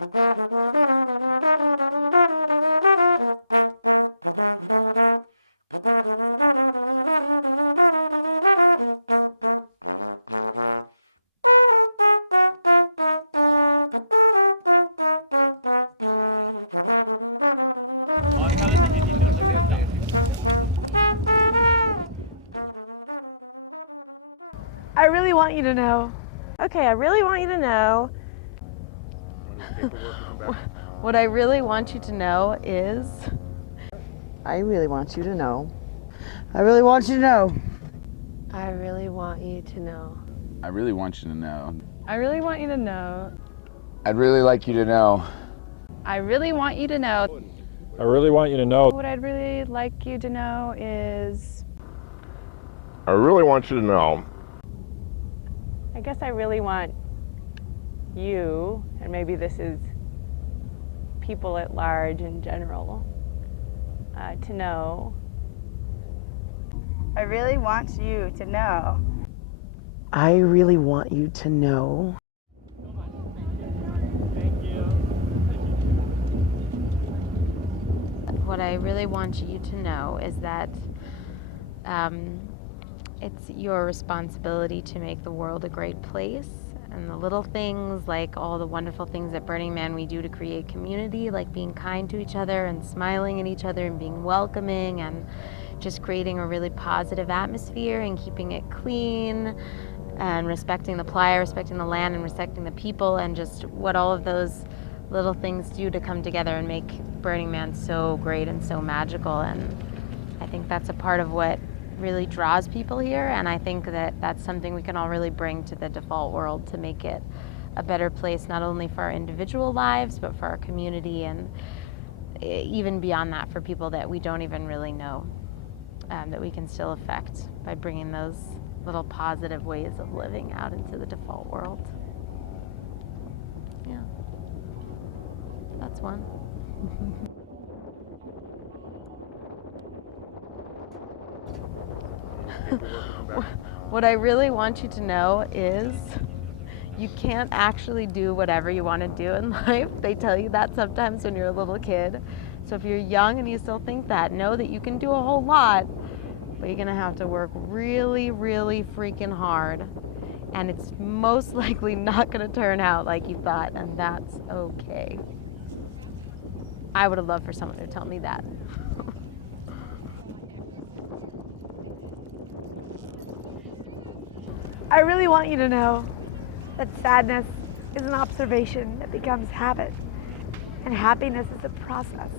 I really want you to know. Okay, I really want you to know. What I really want you to know is. I really want you to know. I really want you to know. I really want you to know. I really want you to know. I really want you to know. I'd really like you to know. I really want you to know. I really want you to know. What I'd really like you to know is. I really want you to know. I guess I really want you, and maybe this is people at large in general, to know. I really want you to know. I really want you to know. What I really want you to know is that it's your responsibility to make the world a great place. And the little things, like all the wonderful things at Burning Man we do to create community, like being kind to each other and smiling at each other and being welcoming and just creating a really positive atmosphere and keeping it clean and respecting the playa, respecting the land, and respecting the people, and just what all of those little things do to come together and make Burning Man so great and so magical. And I think that's a part of what really draws people here, and I think that that's something we can all really bring to the default world to make it a better place, not only for our individual lives, but for our community, and even beyond that, for people that we don't even really know, that we can still affect by bringing those little positive ways of living out into the default world. Yeah, that's one. What I really want you to know is you can't actually do whatever you want to do in life. They tell you that sometimes when you're a little kid. So if you're young and you still think that, know that you can do a whole lot, but you're gonna have to work really, really freaking hard. And it's most likely not gonna turn out like you thought, and that's okay. I would have loved for someone to tell me that. I really want you to know that sadness is an observation that becomes habit, and happiness is a process.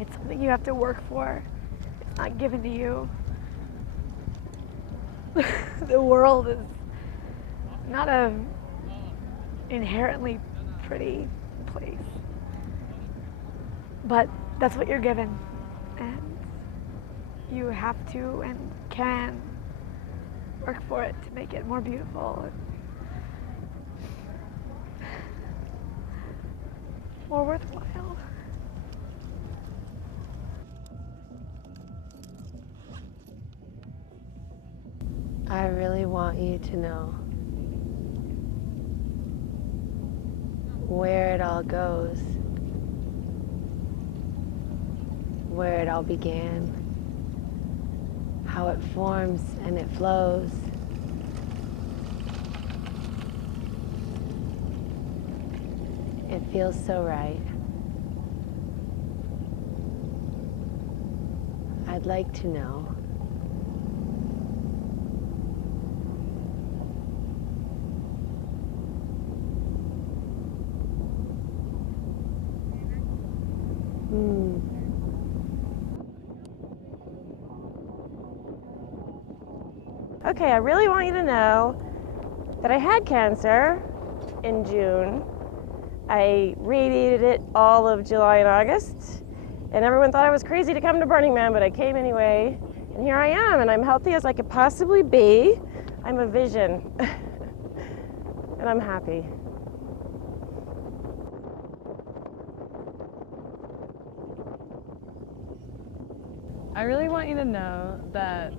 It's something you have to work for. It's not given to you. The world is not a inherently pretty place, but that's what you're given, and you have to and can work for it to make it more beautiful and more worthwhile. I really want you to know where it all goes, where it all began, how it forms and it flows. It feels so right. I'd like to know. Okay, I really want you to know that I had cancer in June. I radiated it all of July and August, and everyone thought I was crazy to come to Burning Man, but I came anyway, and here I am, and I'm healthy as I could possibly be. I'm a vision, and I'm happy. I really want you to know that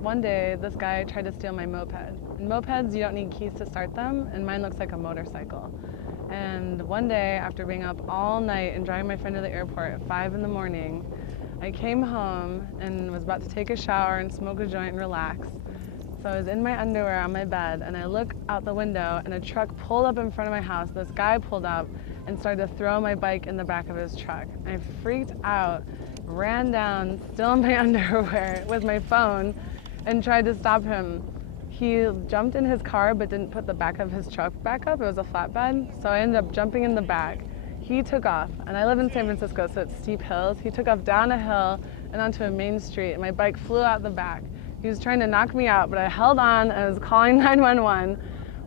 one day this guy tried to steal my moped. In mopeds, you don't need keys to start them, and mine looks like a motorcycle. And one day, after being up all night and driving my friend to the airport at 5 in the morning, I came home and was about to take a shower and smoke a joint and relax. So I was in my underwear on my bed, and I look out the window, and a truck pulled up in front of my house. This guy pulled up and started to throw my bike in the back of his truck. I freaked out, ran down, still in my underwear, with my phone, and tried to stop him. He jumped in his car but didn't put the back of his truck back up. It was a flatbed, so I ended up jumping in the back. He took off, and I live in San Francisco, so it's steep hills. He took off down a hill and onto a main street, and my bike flew out the back. He was trying to knock me out, but I held on, and I was calling 911.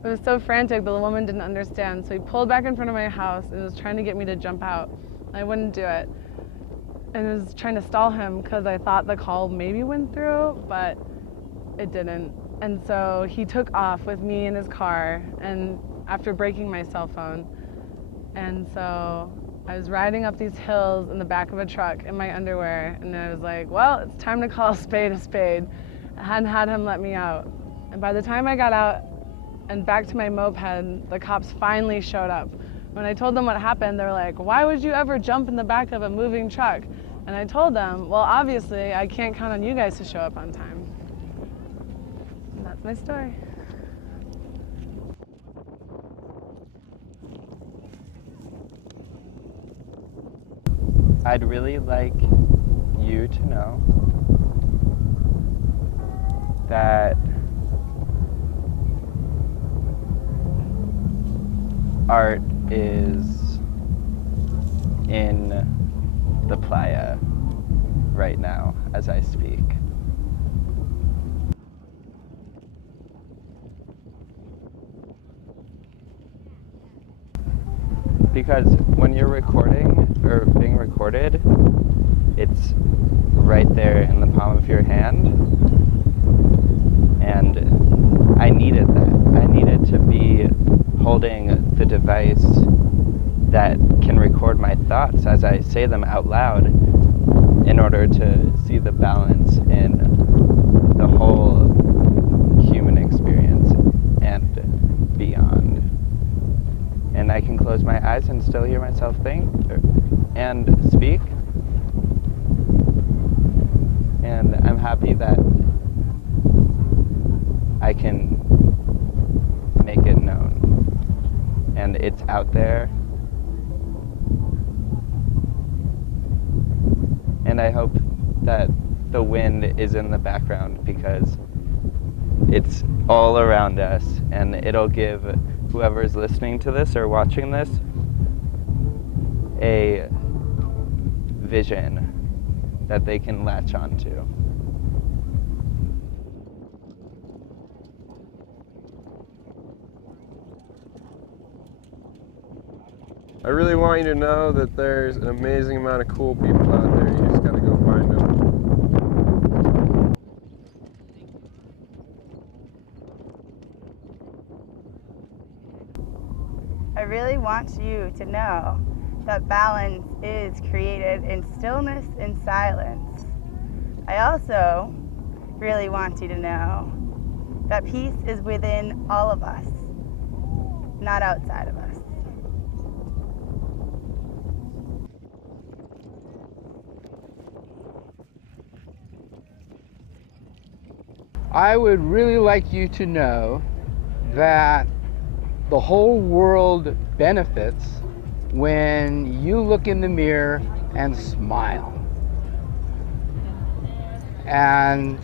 I was so frantic, but the woman didn't understand, so he pulled back in front of my house and was trying to get me to jump out. I wouldn't do it, and I was trying to stall him because I thought the call maybe went through, but it didn't. And so he took off with me in his car, and after breaking my cell phone. And so I was riding up these hills in the back of a truck in my underwear, and I was like, well, it's time to call a spade a spade. I hadn't had him let me out. And by the time I got out and back to my moped, the cops finally showed up. When I told them what happened, they were like, why would you ever jump in the back of a moving truck? And I told them, well, obviously, I can't count on you guys to show up on time. And that's my story. I'd really like you to know that art is in the playa right now as I speak. Because when you're recording or being recorded, it's right there in the palm of your hand. And I needed that. I needed to be holding the device that can record my thoughts as I say them out loud in order to see the balance in the whole human experience and beyond. And I can close my eyes and still hear myself think and speak. And I'm happy that I can make it known. And it's out there. And I hope that the wind is in the background because it's all around us, and it'll give whoever's listening to this or watching this a vision that they can latch onto. I really want you to know that there's an amazing amount of cool people out there. You just gotta go find them. I really want you to know that balance is created in stillness and silence. I also really want you to know that peace is within all of us, not outside of us. I would really like you to know that the whole world benefits when you look in the mirror and smile. And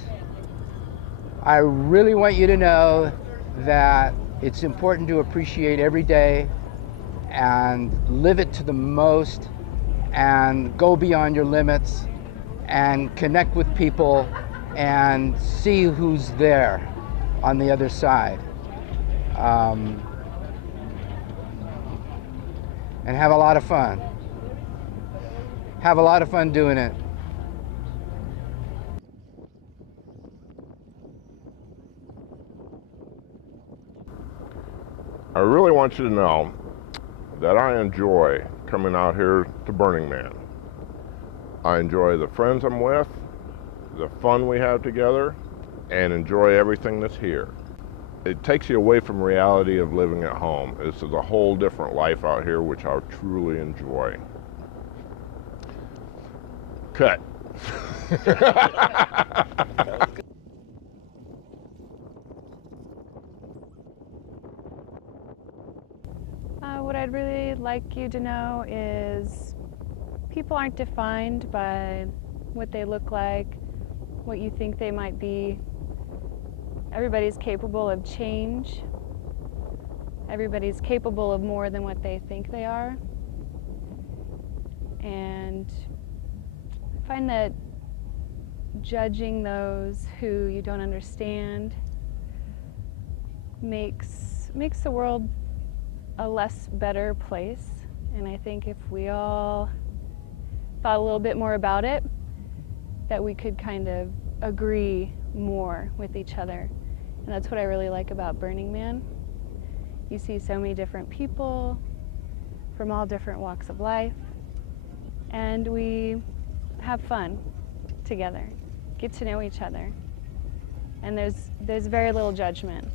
I really want you to know that it's important to appreciate every day and live it to the most and go beyond your limits and connect with people and see who's there on the other side. And have a lot of fun. Have a lot of fun doing it. I really want you to know that I enjoy coming out here to Burning Man. I enjoy the friends I'm with, the fun we have together, and enjoy everything that's here. it takes you away from reality of living at home. This is a whole different life out here, which I truly enjoy. Cut. What I'd really like you to know is people aren't defined by what they look like, what you think they might be. Everybody's capable of change. Everybody's capable of more than what they think they are. And I find that judging those who you don't understand makes the world a less better place. And I think if we all thought a little bit more about it, that we could kind of agree more with each other. And that's what I really like about Burning Man. You see so many different people from all different walks of life, and we have fun together, get to know each other. And there's very little judgment,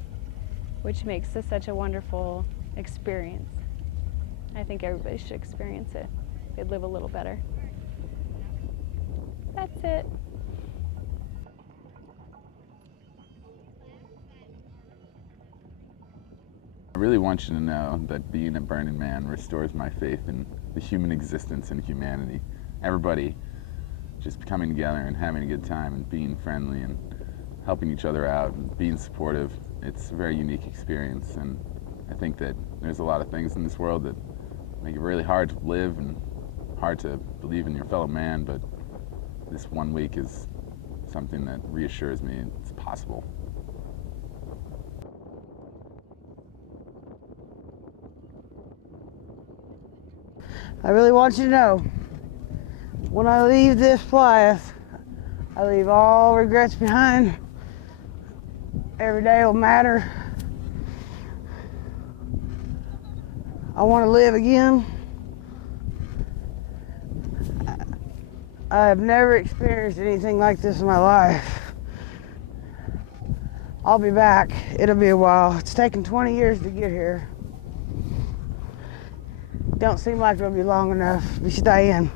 which makes this such a wonderful experience. I think everybody should experience it. They'd live a little better. That's it. I really want you to know that being a Burning Man restores my faith in the human existence and humanity. Everybody just coming together and having a good time and being friendly and helping each other out and being supportive. It's a very unique experience, and I think that there's a lot of things in this world that make it really hard to live and hard to believe in your fellow man, but this 1 week is something that reassures me it's possible. I really want you to know, when I leave this Plymouth, I leave all regrets behind. Every day will matter. I want to live again. I have never experienced anything like this in my life. I'll be back. It'll be a while. It's taken 20 years to get here. Don't seem like it'll be long enough to be staying.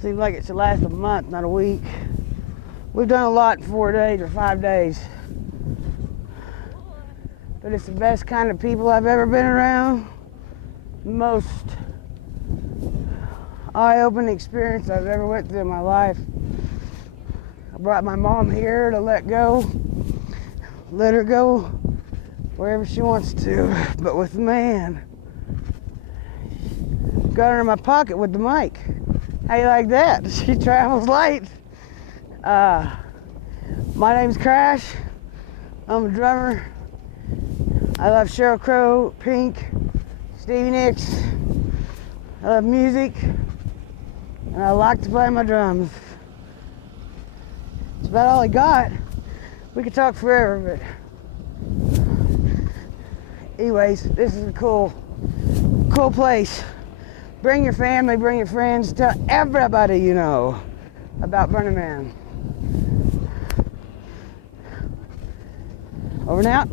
Seems like it should last a month, not a week. We've done a lot in 4 days or 5 days. But it's the best kind of people I've ever been around. Most eye-opening experience I've ever went through in my life. I brought my mom here to let her go wherever she wants to, but with a man. Got her in my pocket with the mic. How you like that? She travels light. My name's Crash. I'm a drummer. I love Sheryl Crow, Pink, Stevie Nicks. I love music, and I like to play my drums. That's about all I got. We could talk forever, but anyways, this is a cool place. Bring your family, bring your friends, tell everybody you know about Burning Man. Over and out.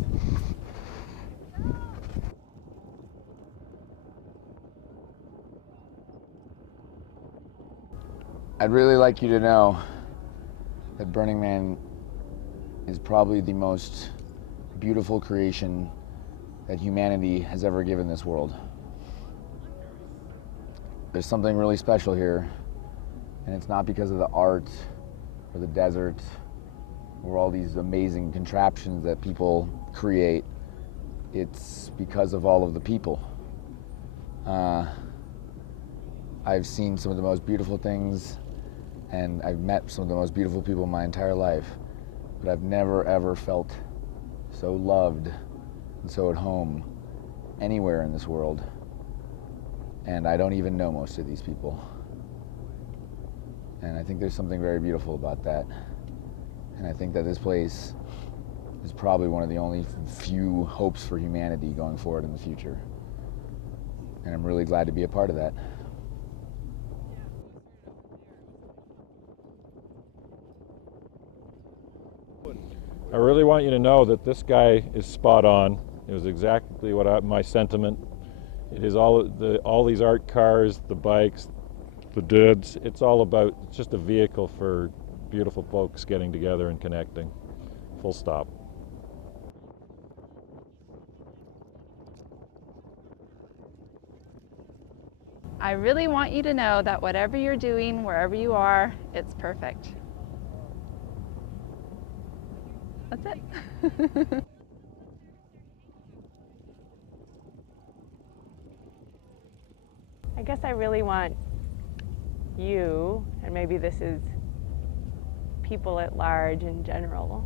I'd really like you to know that Burning Man is probably the most beautiful creation that humanity has ever given this world. There's something really special here, and it's not because of the art or the desert or all these amazing contraptions that people create. It's because of all of the people. I've seen some of the most beautiful things, and I've met some of the most beautiful people in my entire life, but I've never ever felt so loved and so at home anywhere in this world. And I don't even know most of these people. And I think there's something very beautiful about that. And I think that this place is probably one of the only few hopes for humanity going forward in the future. And I'm really glad to be a part of that. I really want you to know that this guy is spot on. It was exactly my sentiment. It is all these art cars, the bikes, the dudes. It's just a vehicle for beautiful folks getting together and connecting. Full stop. I really want you to know that whatever you're doing, wherever you are, it's perfect. That's it. I guess I really want you, and maybe this is people at large in general,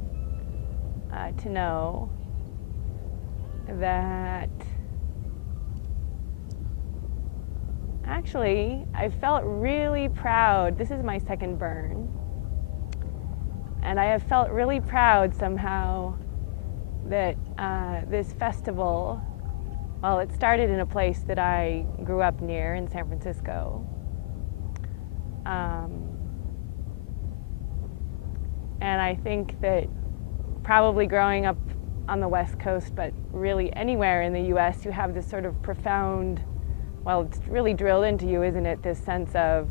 to know that actually I felt really proud. This is my second burn, and I have felt really proud somehow that this festival, well, it started in a place that I grew up near in San Francisco. And I think that probably growing up on the West Coast, but really anywhere in the US, you have this sort of profound, well, it's really drilled into you, isn't it? This sense of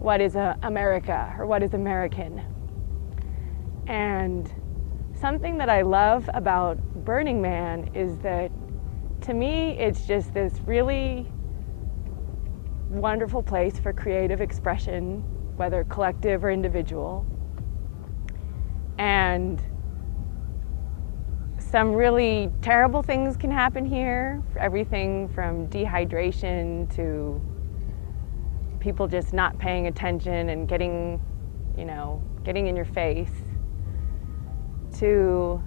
what is America, or what is American? And something that I love about Burning Man is that, to me, it's just this really wonderful place for creative expression, whether collective or individual. And some really terrible things can happen here, everything from dehydration to people just not paying attention and getting in your face, to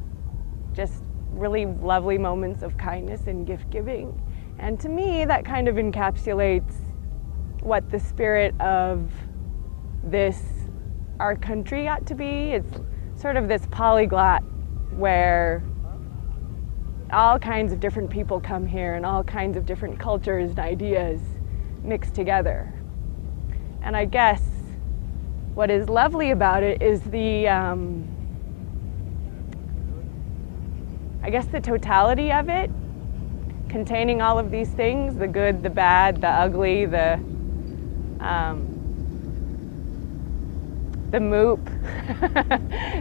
just really lovely moments of kindness and gift giving. And to me, that kind of encapsulates what the spirit of our country ought to be. It's sort of this polyglot where all kinds of different people come here and all kinds of different cultures and ideas mixed together. And I guess what is lovely about it is the totality of it, containing all of these things, the good, the bad, the ugly, the moop,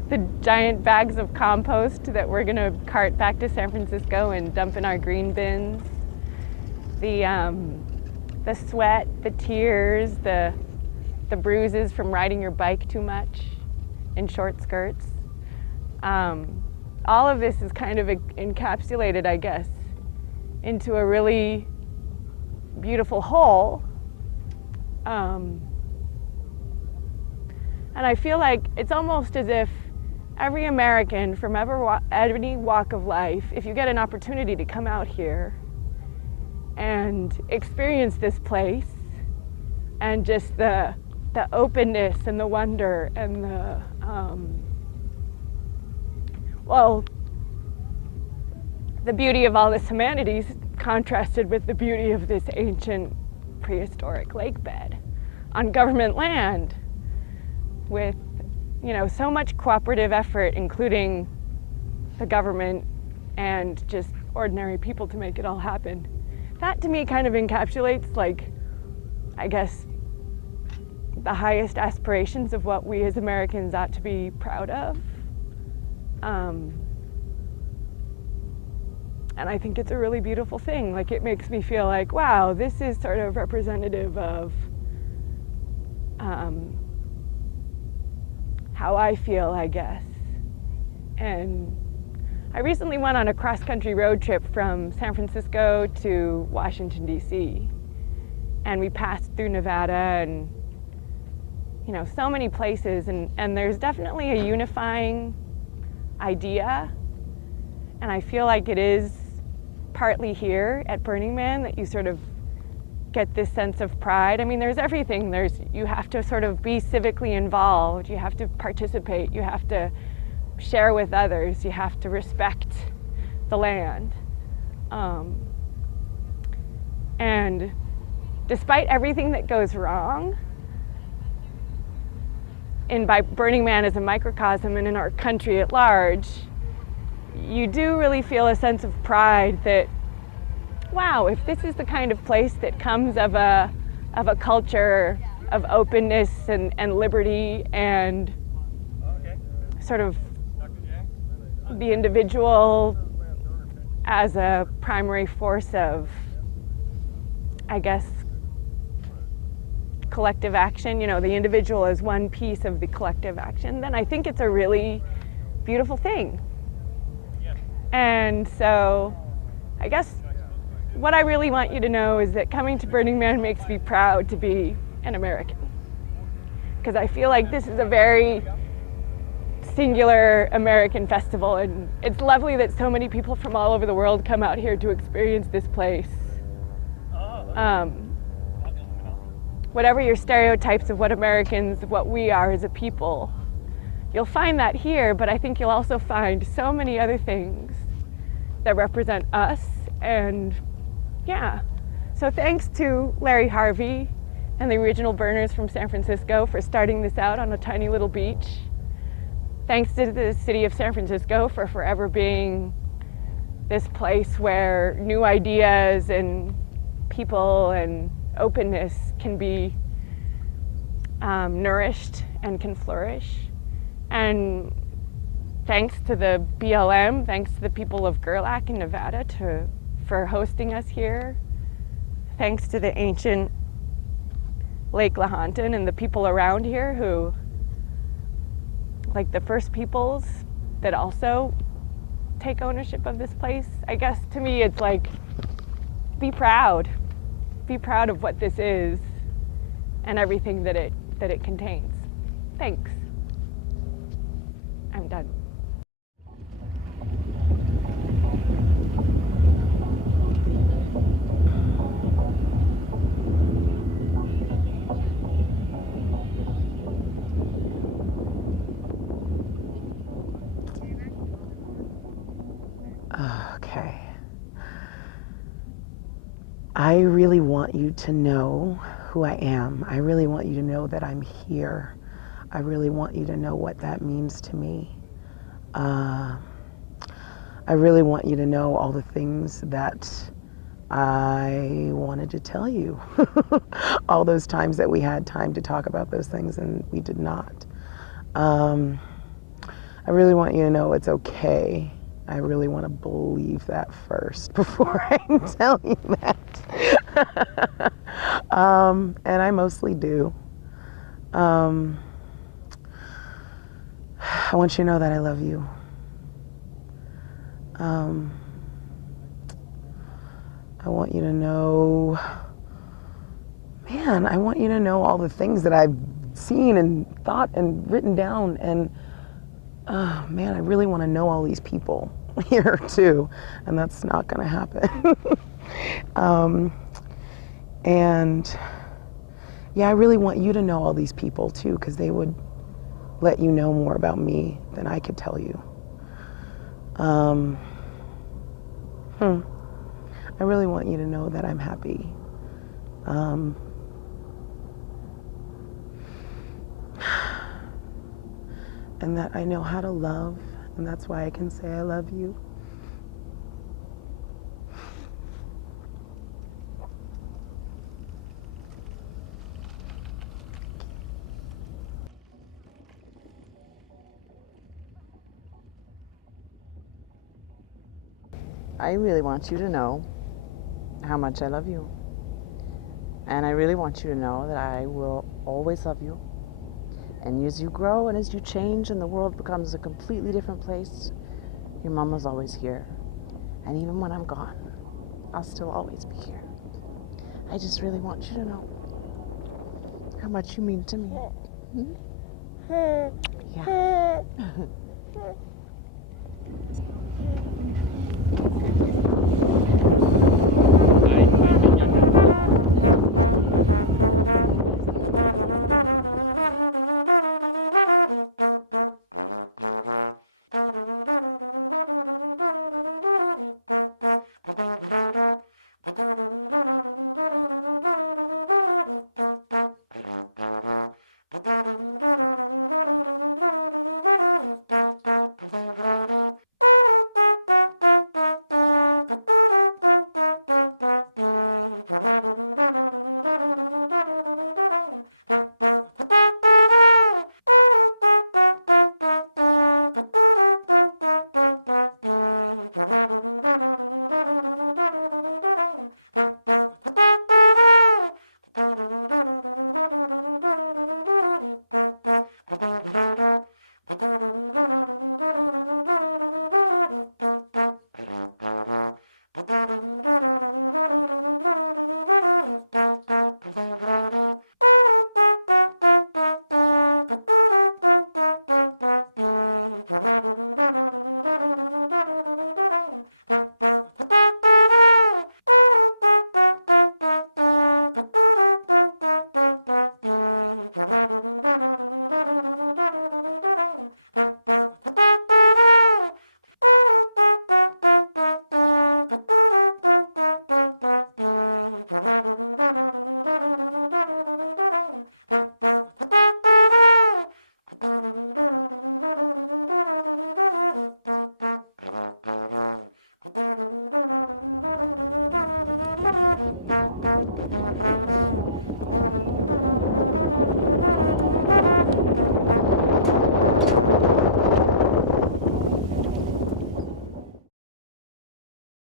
the giant bags of compost that we're gonna cart back to San Francisco and dump in our green bins, the sweat, the tears, the bruises from riding your bike too much in short skirts. All of this is kind of encapsulated, I guess, into a really beautiful whole. And I feel like it's almost as if every American from any walk of life, if you get an opportunity to come out here and experience this place and just the openness and the wonder and the beauty of all this humanities contrasted with the beauty of this ancient prehistoric lake bed on government land, with so much cooperative effort, including the government and just ordinary people, to make it all happen. That to me kind of encapsulates, I guess, the highest aspirations of what we as Americans ought to be proud of. And I think it's a really beautiful thing. It makes me feel like, wow, this is sort of representative of how I feel, I guess. And I recently went on a cross-country road trip from San Francisco to Washington, D.C. And we passed through Nevada and, so many places. And there's definitely a unifying idea. And I feel like it is partly here at Burning Man that you sort of get this sense of pride. I mean, there's everything. You have to sort of be civically involved. You have to participate. You have to share with others. You have to respect the land. And despite everything that goes wrong, by Burning Man as a microcosm and in our country at large, you do really feel a sense of pride that, wow, if this is the kind of place that comes of a culture of openness and liberty and sort of the individual as a primary force of, I guess, collective action, you know, the individual as one piece of the collective action, then I think it's a really beautiful thing. And so I guess what I really want you to know is that coming to Burning Man makes me proud to be an American. Because I feel like this is a very singular American festival, and it's lovely that so many people from all over the world come out here to experience this place. Whatever your stereotypes of what Americans, what we are as a people, you'll find that here, but I think you'll also find so many other things that represent us. And yeah, so thanks to Larry Harvey and the original Burners from San Francisco for starting this out on a tiny little beach. Thanks to the city of San Francisco for forever being this place where new ideas and people and openness can be nourished and can flourish. And thanks to the BLM, thanks to the people of Gerlach in Nevada for hosting us here. Thanks to the ancient Lake Lahontan and the people around here who, like the first peoples that also take ownership of this place. I guess to me it's like, be proud. Be proud of what this is and everything that it contains. Thanks. I'm done. Okay. I really want you to know who I am. I really want you to know that I'm here. I really want you to know what that means to me. I really want you to know all the things that I wanted to tell you. All those times that we had time to talk about those things and we did not. I really want you to know it's okay. I really want to believe that first before I tell you that. And I mostly do. I want you to know that I love you. I want you to know, man, I want you to know all the things that I've seen and thought and written down. And man, I really want to know all these people here too, and that's not going to happen. And yeah, I really want you to know all these people too, because they would let you know more about me than I could tell you. I really want you to know that I'm happy. And that I know how to love, and that's why I can say I love you. I really want you to know how much I love you. And I really want you to know that I will always love you. And as you grow and as you change and the world becomes a completely different place, your mama's always here. And even when I'm gone, I'll still always be here. I just really want you to know how much you mean to me. Yeah.